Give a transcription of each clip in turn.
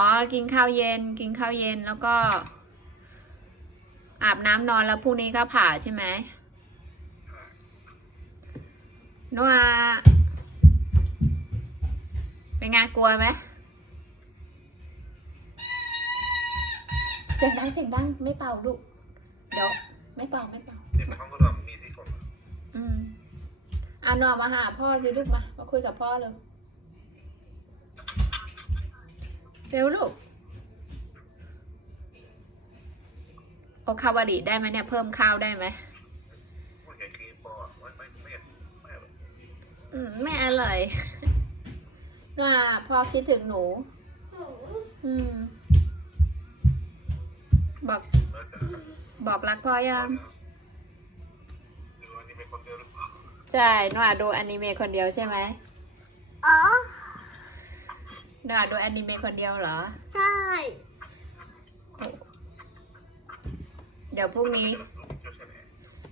อ๋อ กินข้าวเย็น กินข้าวเย็นแล้วก็ อาบน้ำนอนแล้วพรุ่งนี้ก็ผ่าใช่ไหมนัวเป็นไงกลัวไหมเสียงดังเสียงดังไม่เป่าลูกเดี๋ยวไม่เป่าไม่เป่าเด็กในห้องก็แบบมีสี่คนอืมอะนอนมาหาพ่อสิลูกมามาคุยกับพ่อเลย เร็วลูกโอคาวาริได้ไหมเนี่ย เพิ่มข้าวได้ไหมผู้ใหญ่คือปอไม่ไม่ไม่ไม่แบบอืมไม่อร่อยน่าพอคิดถึงหนู อืม บอก บอกรักพ่อยังใช่หนูอาดูอนิเมะคนเดียวใช่ไหมอ๋อ หนูอาดูอนิเมะคนเดียวเหรอ ใช่ เดี๋ยวพรุ่งนี้ เจ้าชาย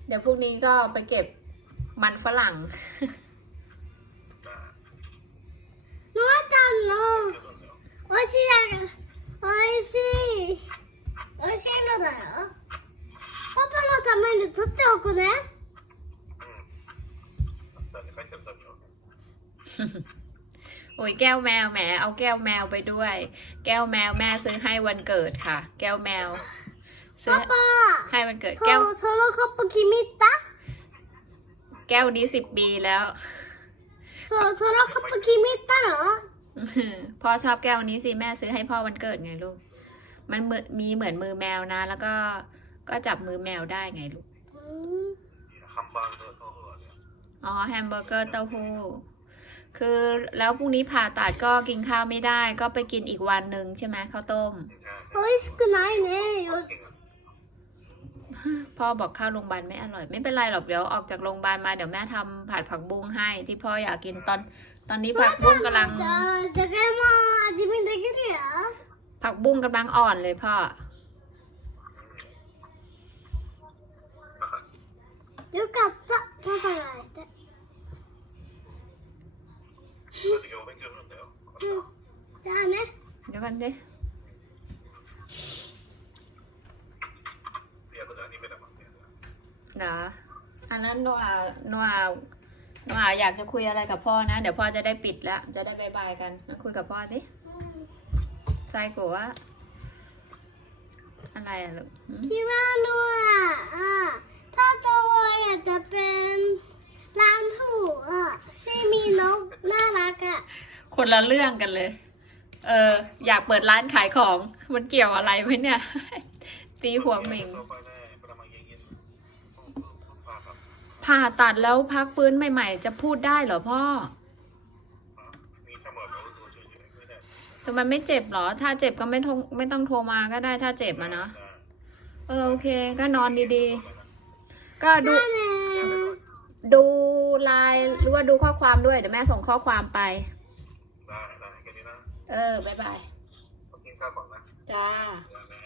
เดี๋ยวพรุ่งนี้ก็ไปเก็บมันฝรั่ง หนูจังの美味しいだ美味しい美味しいのだよパパのために取っておくね แ โอ้ยแก้วแมวแหมเอาแก้วแมวไปด้วย แก้วแมวแม่ซื้อให้วันเกิดค่ะ แก้วแมว ซื้อให้วันเกิดแก้ว저 저런 커플 김있 다? แก้วนี้สิบปีแล้ว 저 저런 커플 김있다라 พ่อชอบแก้วนี้สิแม่ซื้อให้พ่อวันเกิดไงลูก มันมือมีเหมือนมือแมวนะ แล้วก็ก็จับมือแมวได้ไงลูก.อ๋อแฮมเบอร์เกอร์เต้าหู้ คือแล้วพรุ่งนี้ผ่าตัดก็กินข้าวไม่ได้ ก็ไปกินอีกวันหนึ่งใช่ไหมข้าวต้ม 美味しくないねよ พ่อบอกข้าวโรงพยาบาลไม่อร่อย ไม่เป็นไรหรอกเดี๋ยวออกจากโรงพยาบาลมาเดี๋ยวแม่ทำผัดผักบุ้งให้ ที่พ่ออยากกินตอน ตอนนี้ผักบุ้งกำลัง じゃあじゃがいも味見できるよ ผักบุ้งกำลังอ่อนเลยพ่อ よかったパパがいて ดี๋ยวกันดิเดี๋ยวก็จะนี่ไม่ได้มาเนี่ยเดี๋ยวอันนั้นโนอาโนอาโนอาอยากจะคุยอะไรกับพ่อนะ เดี๋ยวพ่อจะได้ปิดแล้ว จะได้บายบายกันงั้นคุยกับพ่อสิใจกูว่าอะไรอะลูกหืมคิดว่าหนูอะอะถ้าตัวอยากจะเป็นร้านถูกอะที่มีนกน่ารักอะคนละเรื่องกันเลย เออ อยากเปิดร้านขายของ มันเกี่ยวอะไรไหมเนี่ย ตีหัวเหม่งต่อไปแน่ประมาณเย็นๆฝากครับผ่าตัดแล้วพักฟื้นใหม่ๆ จะพูดได้เหรอพ่อมีเสมอเราตัวช่วยไม่ได้แต่มันไม่เจ็บเหรอ ถ้าเจ็บก็ไม่ต้องไม่ต้องโทรมาก็ได้ถ้าเจ็บอะเนาะ เออโอเค ก็นอนดีๆ ก็ดูねดูไลน์หรือว่าดูข้อความด้วย เดี๋ยวแม่ส่งข้อความไป ได้ได้แค่นี้นะ เออบายบายกินข้าวก่อนนะจ้าได้บายบ๊ายบาย